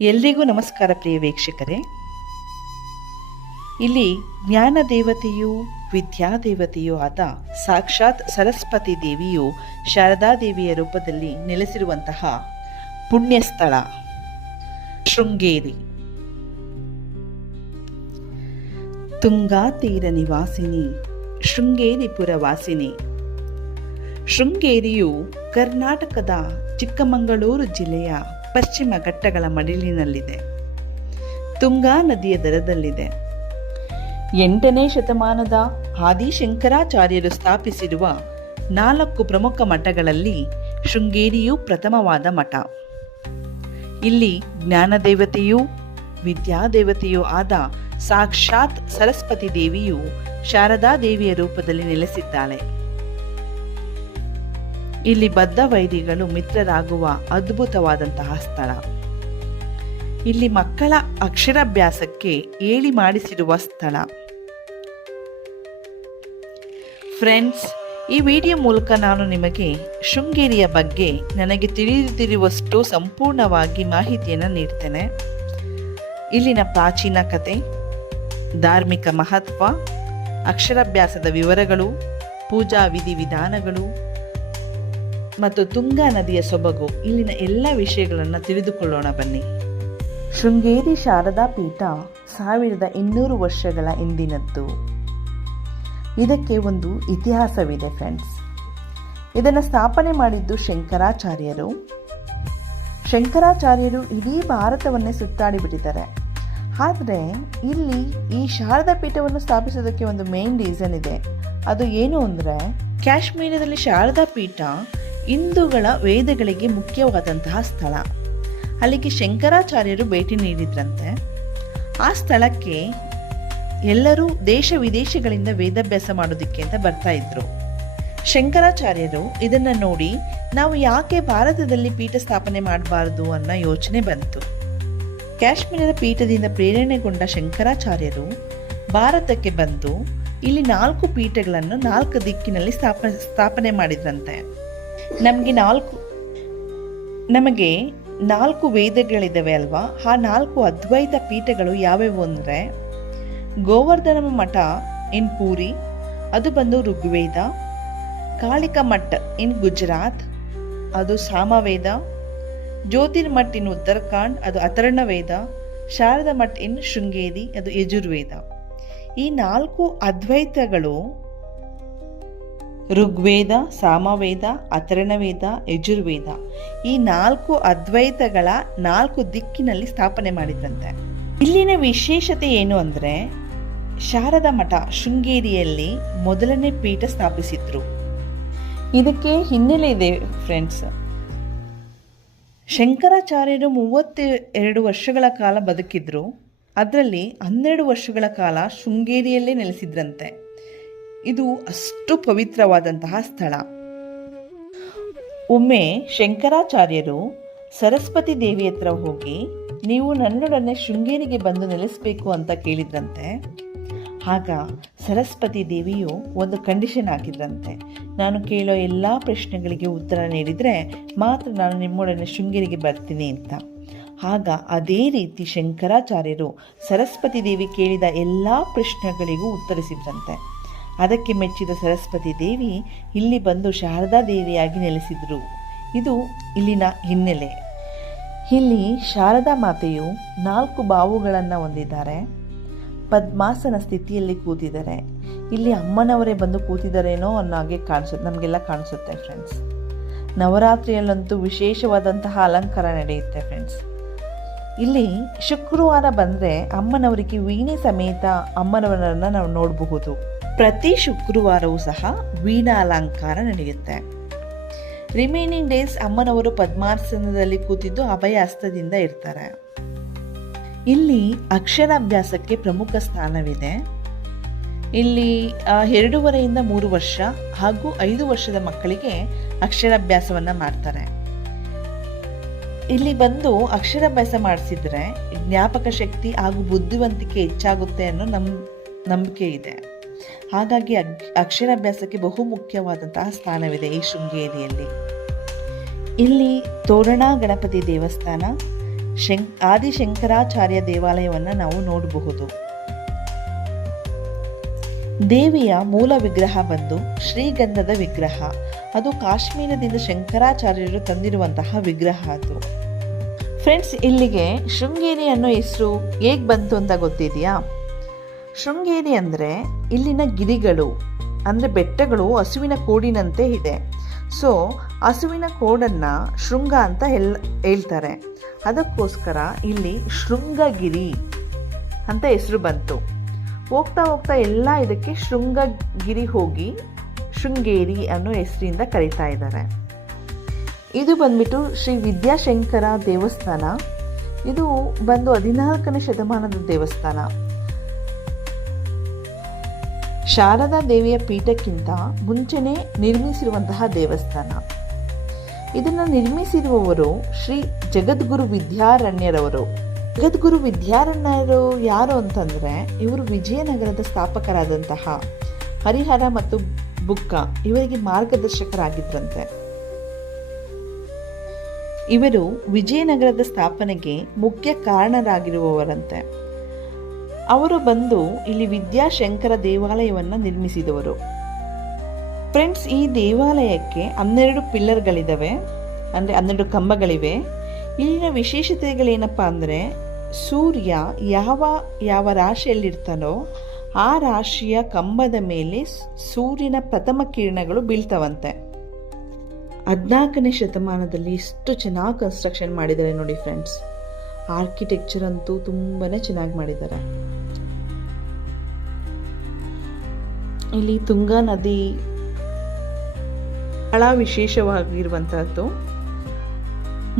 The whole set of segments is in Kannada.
ಎಲ್ರಿಗೂ ನಮಸ್ಕಾರ ಪ್ರಿಯ ವೀಕ್ಷಕರೇ. ಇಲ್ಲಿ ಜ್ಞಾನ ದೇವತೆಯೂ ವಿದ್ಯಾದೇವತೆಯೂ ಆದ ಸಾಕ್ಷಾತ್ ಸರಸ್ವತಿ ದೇವಿಯು ಶಾರದಾದೇವಿಯ ರೂಪದಲ್ಲಿ ನೆಲೆಸಿರುವಂತಹ ಪುಣ್ಯಸ್ಥಳ ಶೃಂಗೇರಿ. ತುಂಗಾ ತೀರ ನಿವಾಸಿನಿ ಶೃಂಗೇರಿ ಪುರವಾಸಿನಿ. ಶೃಂಗೇರಿಯು ಕರ್ನಾಟಕದ ಚಿಕ್ಕಮಗಳೂರು ಜಿಲ್ಲೆಯ ಪಶ್ಚಿಮ ಘಟ್ಟಗಳ ಮಡಿಲಿನಲ್ಲಿದೆ. ತುಂಗಾ ನದಿಯ ದಡದಲ್ಲಿದೆ. 8ನೇ ಶತಮಾನದ ಆದಿಶಂಕರಾಚಾರ್ಯರು ಸ್ಥಾಪಿಸಿರುವ 4 ಪ್ರಮುಖ ಮಠಗಳಲ್ಲಿ ಶೃಂಗೇರಿಯು ಪ್ರಥಮವಾದ ಮಠ. ಇಲ್ಲಿ ಜ್ಞಾನದೇವತೆಯೂ ವಿದ್ಯಾದೇವತೆಯೂ ಆದ ಸಾಕ್ಷಾತ್ ಸರಸ್ವತಿ ದೇವಿಯು ಶಾರದಾದೇವಿಯ ರೂಪದಲ್ಲಿ ನೆಲೆಸಿದ್ದಾಳೆ. ಇಲ್ಲಿ ಬದ್ಧ ವೈರಿಗಳು ಮಿತ್ರರಾಗುವ ಅದ್ಭುತವಾದಂತಹ ಸ್ಥಳ. ಇಲ್ಲಿ ಮಕ್ಕಳ ಅಕ್ಷರಾಭ್ಯಾಸಕ್ಕೆ ಹೇಳಿ ಮಾಡಿಸಿರುವ ಸ್ಥಳ. ಫ್ರೆಂಡ್ಸ್, ಈ ವಿಡಿಯೋ ಮೂಲಕ ನಾನು ನಿಮಗೆ ಶೃಂಗೇರಿಯ ಬಗ್ಗೆ ನನಗೆ ತಿಳಿದಿರುವಷ್ಟು ಸಂಪೂರ್ಣವಾಗಿ ಮಾಹಿತಿಯನ್ನು ನೀಡ್ತೇನೆ. ಇಲ್ಲಿನ ಪ್ರಾಚೀನ ಕತೆ, ಧಾರ್ಮಿಕ ಮಹತ್ವ, ಅಕ್ಷರಾಭ್ಯಾಸದ ವಿವರಗಳು, ಪೂಜಾ ವಿಧಿವಿಧಾನಗಳು ಮತ್ತು ತುಂಗಾ ನದಿಯ ಸೊಬಗು, ಇಲ್ಲಿನ ಎಲ್ಲ ವಿಷಯಗಳನ್ನು ತಿಳಿದುಕೊಳ್ಳೋಣ ಬನ್ನಿ. ಶೃಂಗೇರಿ ಶಾರದಾ ಪೀಠ 1200 ವರ್ಷಗಳ ಹಿಂದಿನದ್ದು. ಇದಕ್ಕೆ ಒಂದು ಇತಿಹಾಸವಿದೆ ಫ್ರೆಂಡ್ಸ್. ಇದನ್ನು ಸ್ಥಾಪನೆ ಮಾಡಿದ್ದು ಶಂಕರಾಚಾರ್ಯರು. ಶಂಕರಾಚಾರ್ಯರು ಇಡೀ ಭಾರತವನ್ನೇ ಸುತ್ತಾಡಿಬಿಟ್ಟಿದ್ದಾರೆ. ಆದರೆ ಇಲ್ಲಿ ಈ ಶಾರದಾ ಪೀಠವನ್ನು ಸ್ಥಾಪಿಸೋದಕ್ಕೆ ಒಂದು ಮೇನ್ ರೀಸನ್ ಇದೆ. ಅದು ಏನು ಅಂದರೆ, ಕಾಶ್ಮೀರದಲ್ಲಿ ಶಾರದಾ ಪೀಠ ಹಿಂದೂಗಳ ವೇದಗಳಿಗೆ ಮುಖ್ಯವಾದಂತಹ ಸ್ಥಳ. ಅಲ್ಲಿಗೆ ಶಂಕರಾಚಾರ್ಯರು ಭೇಟಿ ನೀಡಿದ್ರಂತೆ. ಆ ಸ್ಥಳಕ್ಕೆ ಎಲ್ಲರೂ ದೇಶ ವಿದೇಶಗಳಿಂದ ವೇದಾಭ್ಯಾಸ ಮಾಡೋದಕ್ಕೆ ಅಂತ ಬರ್ತಾ ಇದ್ರು. ಶಂಕರಾಚಾರ್ಯರು ಇದನ್ನು ನೋಡಿ, ನಾವು ಯಾಕೆ ಭಾರತದಲ್ಲಿ ಪೀಠ ಸ್ಥಾಪನೆ ಮಾಡಬಾರದು ಅನ್ನೋ ಯೋಚನೆ ಬಂತು. ಕಾಶ್ಮೀರದ ಪೀಠದಿಂದ ಪ್ರೇರಣೆಗೊಂಡ ಶಂಕರಾಚಾರ್ಯರು ಭಾರತಕ್ಕೆ ಬಂದು ಇಲ್ಲಿ 4 ಪೀಠಗಳನ್ನು 4 ದಿಕ್ಕಿನಲ್ಲಿ ಸ್ಥಾಪನೆ ಮಾಡಿದ್ರಂತೆ. ನಮಗೆ 4 ವೇದಗಳಿದ್ದಾವೆ ಅಲ್ವಾ. ಆ 4 ಅದ್ವೈತ ಪೀಠಗಳು ಯಾವ್ಯಾವು ಅಂದರೆ, ಗೋವರ್ಧನ ಮಠ ಇನ್ ಪೂರಿ, ಅದು ಬಂದು ಋಗ್ವೇದ. ಕಾಳಿಕ ಮಠ ಇನ್ ಗುಜರಾತ್, ಅದು ಸಾಮವೇದ. ಜ್ಯೋತಿರ್ಮಠ್ ಇನ್ ಉತ್ತರಾಖಂಡ್, ಅದು ಅಥರ್ವಣ ವೇದ. ಶಾರದಾ ಮಠ್ ಇನ್ ಶೃಂಗೇರಿ, ಅದು ಯಜುರ್ವೇದ. ಈ 4 ಅದ್ವೈತಗಳು ಋಗ್ವೇದ, ಸಾಮವೇದ, ಅಥರ್ವಣ ವೇದ, ಯಜುರ್ವೇದ, ಈ 4 ಅದ್ವೈತಗಳ 4 ದಿಕ್ಕಿನಲ್ಲಿ ಸ್ಥಾಪನೆ ಮಾಡಿದ್ರಂತೆ. ಇಲ್ಲಿನ ವಿಶೇಷತೆ ಏನು ಅಂದರೆ, ಶಾರದಾ ಮಠ ಶೃಂಗೇರಿಯಲ್ಲಿ ಮೊದಲನೇ ಪೀಠ ಸ್ಥಾಪಿಸಿದ್ರು. ಇದಕ್ಕೆ ಹಿನ್ನೆಲೆ ಇದೆ ಫ್ರೆಂಡ್ಸ್. ಶಂಕರಾಚಾರ್ಯರು 32 ವರ್ಷಗಳ ಕಾಲ ಬದುಕಿದ್ರು. ಅದರಲ್ಲಿ 12 ವರ್ಷಗಳ ಕಾಲ ಶೃಂಗೇರಿಯಲ್ಲೇ ನೆಲೆಸಿದ್ರಂತೆ. ಇದು ಅಷ್ಟು ಪವಿತ್ರವಾದಂತಹ ಸ್ಥಳ. ಒಮ್ಮೆ ಶಂಕರಾಚಾರ್ಯರು ಸರಸ್ವತಿ ದೇವಿ ಹತ್ರ ಹೋಗಿ, ನೀವು ನನ್ನೊಡನೆ ಶೃಂಗೇರಿಗೆ ಬಂದು ನೆಲೆಸಬೇಕು ಅಂತ ಕೇಳಿದ್ರಂತೆ. ಆಗ ಸರಸ್ವತಿ ದೇವಿಯು ಒಂದು ಕಂಡೀಷನ್ ಹಾಕಿದ್ರಂತೆ, ನಾನು ಕೇಳೋ ಎಲ್ಲ ಪ್ರಶ್ನೆಗಳಿಗೆ ಉತ್ತರ ನೀಡಿದರೆ ಮಾತ್ರ ನಾನು ನಿಮ್ಮೊಡನೆ ಶೃಂಗೇರಿಗೆ ಬರ್ತೀನಿ ಅಂತ. ಆಗ ಅದೇ ರೀತಿ ಶಂಕರಾಚಾರ್ಯರು ಸರಸ್ವತಿ ದೇವಿ ಕೇಳಿದ ಎಲ್ಲ ಪ್ರಶ್ನೆಗಳಿಗೂ ಉತ್ತರಿಸಿದ್ರಂತೆ. ಅದಕ್ಕೆ ಮೆಚ್ಚಿದ ಸರಸ್ವತಿ ದೇವಿ ಇಲ್ಲಿ ಬಂದು ಶಾರದಾ ದೇವಿಯಾಗಿ ನೆಲೆಸಿದರು. ಇದು ಇಲ್ಲಿನ ಹಿನ್ನೆಲೆ. ಇಲ್ಲಿ ಶಾರದಾ ಮಾತೆಯು 4 ಬಾವುಗಳನ್ನು ಹೊಂದಿದ್ದಾರೆ. ಪದ್ಮಾಸನ ಸ್ಥಿತಿಯಲ್ಲಿ ಕೂತಿದ್ದಾರೆ. ಇಲ್ಲಿ ಅಮ್ಮನವರೇ ಬಂದು ಕೂತಿದ್ದಾರೇನೋ ಅನ್ನೋ ಹಾಗೆ ನಮಗೆಲ್ಲ ಕಾಣಿಸುತ್ತೆ ಫ್ರೆಂಡ್ಸ್. ನವರಾತ್ರಿಯಲ್ಲಂತೂ ವಿಶೇಷವಾದಂತಹ ಅಲಂಕಾರ ನಡೆಯುತ್ತೆ ಫ್ರೆಂಡ್ಸ್. ಇಲ್ಲಿ ಶುಕ್ರವಾರ ಬಂದರೆ ಅಮ್ಮನವರಿಗೆ ವೀಣೆ ಸಮೇತ ಅಮ್ಮನವರನ್ನು ನಾವು ನೋಡಬಹುದು. ಪ್ರತಿ ಶುಕ್ರವಾರವೂ ಸಹ ವೀಣಾ ಅಲಂಕಾರ ನಡೆಯುತ್ತೆ. ರಿಮೈನಿಂಗ್ ಡೇಸ್ ಅಮ್ಮನವರು ಪದ್ಮಾಸನದಲ್ಲಿ ಕೂತಿದ್ದು ಅಭಯ ಹಸ್ತದಿಂದ ಇರ್ತಾರೆ. ಇಲ್ಲಿ ಅಕ್ಷರಾಭ್ಯಾಸಕ್ಕೆ ಪ್ರಮುಖ ಸ್ಥಾನವಿದೆ. ಇಲ್ಲಿ 2.5 3 ವರ್ಷ ಹಾಗೂ 5 ವರ್ಷದ ಮಕ್ಕಳಿಗೆ ಅಕ್ಷರಾಭ್ಯಾಸವನ್ನು ಮಾಡ್ತಾರೆ. ಇಲ್ಲಿ ಬಂದು ಅಕ್ಷರಾಭ್ಯಾಸ ಮಾಡಿಸಿದ್ರೆ ಜ್ಞಾಪಕ ಶಕ್ತಿ ಹಾಗೂ ಬುದ್ಧಿವಂತಿಕೆ ಹೆಚ್ಚಾಗುತ್ತೆ ಅನ್ನೋ ನಂಬಿಕೆ ಇದೆ. ಹಾಗಾಗಿ ಅಕ್ಷರಾಭ್ಯಾಸಕ್ಕೆ ಬಹು ಮುಖ್ಯವಾದಂತಹ ಸ್ಥಾನವಿದೆ ಈ ಶೃಂಗೇರಿಯಲ್ಲಿ. ಇಲ್ಲಿ ತೋರಣ ಗಣಪತಿ ದೇವಸ್ಥಾನ, ಆದಿಶಂಕರಾಚಾರ್ಯ ದೇವಾಲಯವನ್ನು ನಾವು ನೋಡಬಹುದು. ದೇವಿಯ ಮೂಲ ವಿಗ್ರಹ ಬಂದು ಶ್ರೀಗಂಧದ ವಿಗ್ರಹ. ಅದು ಕಾಶ್ಮೀರದಿಂದ ಶಂಕರಾಚಾರ್ಯರು ತಂದಿರುವಂತಹ ವಿಗ್ರಹ ಅದು. ಫ್ರೆಂಡ್ಸ್, ಇಲ್ಲಿಗೆ ಶೃಂಗೇರಿ ಅನ್ನೋ ಹೆಸರು ಹೇಗೆ ಬಂತು ಅಂತ ಗೊತ್ತಿದೆಯಾ? ಶೃಂಗೇರಿ ಅಂದರೆ ಇಲ್ಲಿನ ಗಿರಿಗಳು ಅಂದರೆ ಬೆಟ್ಟಗಳು ಹಸುವಿನ ಕೋಡಿನಂತೆ ಇದೆ. ಸೊ ಹಸುವಿನ ಕೋಡನ್ನು ಶೃಂಗ ಅಂತ ಹೇಳ್ತಾರೆ. ಅದಕ್ಕೋಸ್ಕರ ಇಲ್ಲಿ ಶೃಂಗಗಿರಿ ಅಂತ ಹೆಸರು ಬಂತು. ಹೋಗ್ತಾ ಹೋಗ್ತಾ ಎಲ್ಲ ಇದಕ್ಕೆ ಶೃಂಗಗಿರಿ ಹೋಗಿ ಶೃಂಗೇರಿ ಅನ್ನೋ ಹೆಸರಿಂದ ಕರೀತಾ ಇದ್ದಾರೆ. ಇದು ಬಂದ್ಬಿಟ್ಟು ಶ್ರೀ ವಿದ್ಯಾಶಂಕರ ದೇವಸ್ಥಾನ. ಇದು ಬಂದು 14ನೇ ಶತಮಾನದ ದೇವಸ್ಥಾನ. ಶಾರದಾ ದೇವಿಯ ಪೀಠಕ್ಕಿಂತ ಮುಂಚೆನೇ ನಿರ್ಮಿಸಿರುವಂತಹ ದೇವಸ್ಥಾನ. ಇದನ್ನು ನಿರ್ಮಿಸಿರುವವರು ಶ್ರೀ ಜಗದ್ಗುರು ವಿದ್ಯಾರಣ್ಯರವರು. ಜಗದ್ಗುರು ವಿದ್ಯಾರಣ್ಯರು ಯಾರು ಅಂತಂದರೆ, ಇವರು ವಿಜಯನಗರದ ಸ್ಥಾಪಕರಾದಂತಹ ಹರಿಹರ ಮತ್ತು ಬುಕ್ಕ ಇವರಿಗೆ ಮಾರ್ಗದರ್ಶಕರಾಗಿದ್ರಂತೆ. ಇವರು ವಿಜಯನಗರದ ಸ್ಥಾಪನೆಗೆ ಮುಖ್ಯ ಕಾರಣರಾಗಿರುವವರಂತೆ. ಅವರು ಬಂದು ಇಲ್ಲಿ ವಿದ್ಯಾಶಂಕರ ದೇವಾಲಯವನ್ನು ನಿರ್ಮಿಸಿದವರು. ಫ್ರೆಂಡ್ಸ್, ಈ ದೇವಾಲಯಕ್ಕೆ 12 ಪಿಲ್ಲರ್ಗಳಿದ್ದಾವೆ, ಅಂದರೆ 12 ಕಂಬಗಳಿವೆ. ಇಲ್ಲಿನ ವಿಶೇಷತೆಗಳೇನಪ್ಪ ಅಂದರೆ, ಸೂರ್ಯ ಯಾವ ರಾಶಿಯಲ್ಲಿರ್ತಾನೋ ಆ ರಾಶಿಯ ಕಂಬದ ಮೇಲೆ ಸೂರ್ಯನ ಪ್ರಥಮ ಕಿರಣಗಳು ಬೀಳ್ತವಂತೆ. 14ನೇ ಶತಮಾನದಲ್ಲಿ ಎಷ್ಟು ಚೆನ್ನಾಗಿ ಕನ್ಸ್ಟ್ರಕ್ಷನ್ ಮಾಡಿದ್ದಾರೆ ನೋಡಿ ಫ್ರೆಂಡ್ಸ್. ಆರ್ಕಿಟೆಕ್ಚರ್ ಅಂತೂ ತುಂಬಾ ಚೆನ್ನಾಗಿ ಮಾಡಿದ್ದಾರೆ. ಇಲ್ಲಿ ತುಂಗಾ ನದಿ ಬಹಳ ವಿಶೇಷವಾಗಿರುವಂತಹದ್ದು.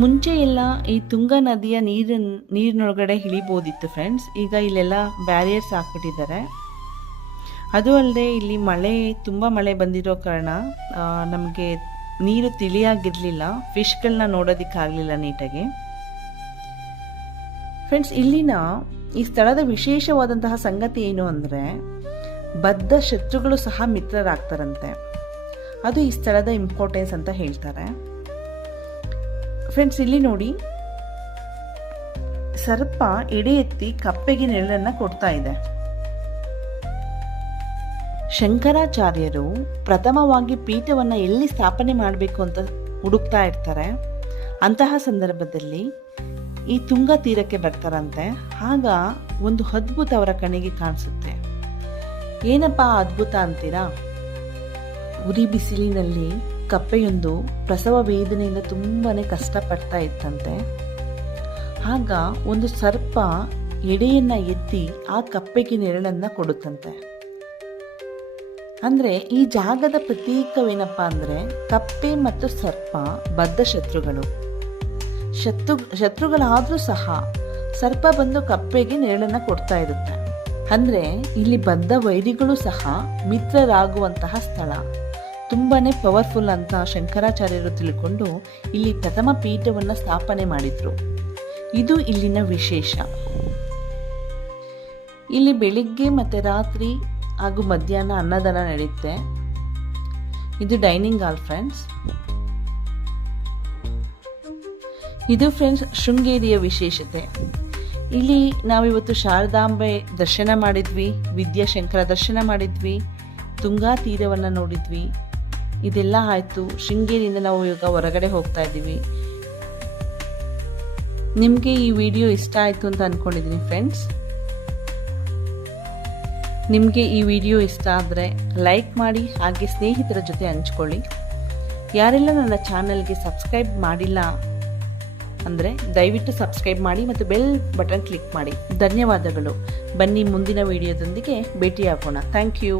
ಮುಂಚೆ ಎಲ್ಲ ಈ ತುಂಗಾ ನದಿಯ ನೀರಿನೊಳಗಡೆ ಇಳಿಬೋದಿತ್ತು ಫ್ರೆಂಡ್ಸ್. ಈಗ ಇಲ್ಲೆಲ್ಲ ಬ್ಯಾರಿಯರ್ಸ್ ಹಾಕ್ಬಿಟ್ಟಿದ್ದಾರೆ. ಅದು ಅಲ್ಲದೆ ಇಲ್ಲಿ ತುಂಬ ಮಳೆ ಬಂದಿರೋ ಕಾರಣ ನಮಗೆ ನೀರು ತಿಳಿಯಾಗಿರಲಿಲ್ಲ, ಫಿಶ್ಗಳನ್ನ ನೋಡೋದಕ್ಕಾಗಲಿಲ್ಲ ನೀಟಾಗಿ. ಫ್ರೆಂಡ್ಸ್, ಇಲ್ಲಿನ ಈ ಸ್ಥಳದ ವಿಶೇಷವಾದಂತಹ ಸಂಗತಿ ಏನು ಅಂದರೆ, ಬದ್ಧ ಶತ್ರುಗಳು ಸಹ ಮಿತ್ರರಾಗ್ತಾರಂತೆ. ಅದು ಈ ಸ್ಥಳದ ಇಂಪಾರ್ಟೆನ್ಸ್ ಅಂತ ಹೇಳ್ತಾರೆ. ಫ್ರೆಂಡ್ಸ್, ಇಲ್ಲಿ ನೋಡಿ, ಸರ್ಪ ಎಡೆ ಎತ್ತಿ ಕಪ್ಪೆಗೆ ನೆರಳನ್ನು ಕೊಡ್ತಾ ಇದೆ. ಶಂಕರಾಚಾರ್ಯರು ಪ್ರಥಮವಾಗಿ ಪೀಠವನ್ನು ಎಲ್ಲಿ ಸ್ಥಾಪನೆ ಮಾಡಬೇಕು ಅಂತ ಹುಡುಕ್ತಾ ಇರ್ತಾರೆ. ಅಂತಹ ಸಂದರ್ಭದಲ್ಲಿ ಈ ತುಂಗಾ ತೀರಕ್ಕೆ ಬರ್ತಾರಂತೆ. ಆಗ ಒಂದು ಅದ್ಭುತ ಅವರ ಕಣ್ಣಿಗೆ ಕಾಣಿಸುತ್ತೆ. ಏನಪ್ಪಾ ಅದ್ಭುತ ಅಂತೀರಾ? ಉರಿ ಬಿಸಿಲಿನಲ್ಲಿ ಕಪ್ಪೆಯೊಂದು ಪ್ರಸವ ವೇದನೆಯಿಂದ ತುಂಬಾ ಕಷ್ಟಪಡ್ತಾ ಇತ್ತಂತೆ. ಆಗ ಒಂದು ಸರ್ಪ ಎಡೆಯನ್ನು ಎತ್ತಿ ಆ ಕಪ್ಪೆಗೆ ನೆರಳನ್ನು ಕೊಡುತ್ತಂತೆ. ಅಂದರೆ ಈ ಜಾಗದ ಪ್ರತೀಕವೇನಪ್ಪ ಅಂದರೆ, ಕಪ್ಪೆ ಮತ್ತು ಸರ್ಪ ಬದ್ಧ ಶತ್ರುಗಳು. ಶತ್ರುಗಳಾದರೂ ಸಹ ಸರ್ಪ ಬಂದು ಕಪ್ಪೆಗೆ ನೆರಳನ್ನು ಕೊಡ್ತಾ ಇರುತ್ತೆ. ಅಂದರೆ ಇಲ್ಲಿ ಬದ್ಧ ವೈರಿಗಳು ಸಹ ಮಿತ್ರರಾಗುವಂತಹ ಸ್ಥಳ. ತುಂಬಾ ಪವರ್ಫುಲ್ ಅಂತ ಶಂಕರಾಚಾರ್ಯರು ತಿಳ್ಕೊಂಡು ಇಲ್ಲಿ ಪ್ರಥಮ ಪೀಠವನ್ನು ಸ್ಥಾಪನೆ ಮಾಡಿದ್ರು. ಇದು ಇಲ್ಲಿನ ವಿಶೇಷ. ಇಲ್ಲಿ ಬೆಳಿಗ್ಗೆ ಮತ್ತು ರಾತ್ರಿ ಹಾಗೂ ಮಧ್ಯಾಹ್ನ ಅನ್ನದಾನ ನಡೆಯುತ್ತೆ. ಇದು ಡೈನಿಂಗ್ ಹಾಲ್ ಫ್ರೆಂಡ್ಸ್. ಇದು ಫ್ರೆಂಡ್ಸ್ ಶೃಂಗೇರಿಯ ವಿಶೇಷತೆ. ಇಲ್ಲಿ ನಾವಿವತ್ತು ಶಾರದಾಂಬೆ ದರ್ಶನ ಮಾಡಿದ್ವಿ, ವಿದ್ಯಾಶಂಕರ ದರ್ಶನ ಮಾಡಿದ್ವಿ, ತುಂಗಾ ತೀರವನ್ನು ನೋಡಿದ್ವಿ. ಇದೆಲ್ಲ ಆಯಿತು. ಶೃಂಗೇರಿಯಿಂದ ನಾವು ಇವಾಗ ಹೊರಗಡೆ ಹೋಗ್ತಾ ಇದ್ದೀವಿ. ನಿಮಗೆ ಈ ವಿಡಿಯೋ ಇಷ್ಟ ಆಯಿತು ಅಂತ ಅಂದ್ಕೊಂಡಿದ್ದೀನಿ ಫ್ರೆಂಡ್ಸ್. ನಿಮಗೆ ಈ ವಿಡಿಯೋ ಇಷ್ಟ ಆದರೆ ಲೈಕ್ ಮಾಡಿ, ಹಾಗೆ ಸ್ನೇಹಿತರ ಜೊತೆ ಹಂಚ್ಕೊಳ್ಳಿ. ಯಾರೆಲ್ಲ ನನ್ನ ಚಾನಲ್ಗೆ ಸಬ್ಸ್ಕ್ರೈಬ್ ಮಾಡಿಲ್ಲ ಅಂದರೆ ದಯವಿಟ್ಟು ಸಬ್ಸ್ಕ್ರೈಬ್ ಮಾಡಿ ಮತ್ತು ಬೆಲ್ ಬಟನ್ ಕ್ಲಿಕ್ ಮಾಡಿ. ಧನ್ಯವಾದಗಳು. ಬನ್ನಿ ಮುಂದಿನ ವಿಡಿಯೋದೊಂದಿಗೆ ಭೇಟಿಯಾಗೋಣ. Thank you.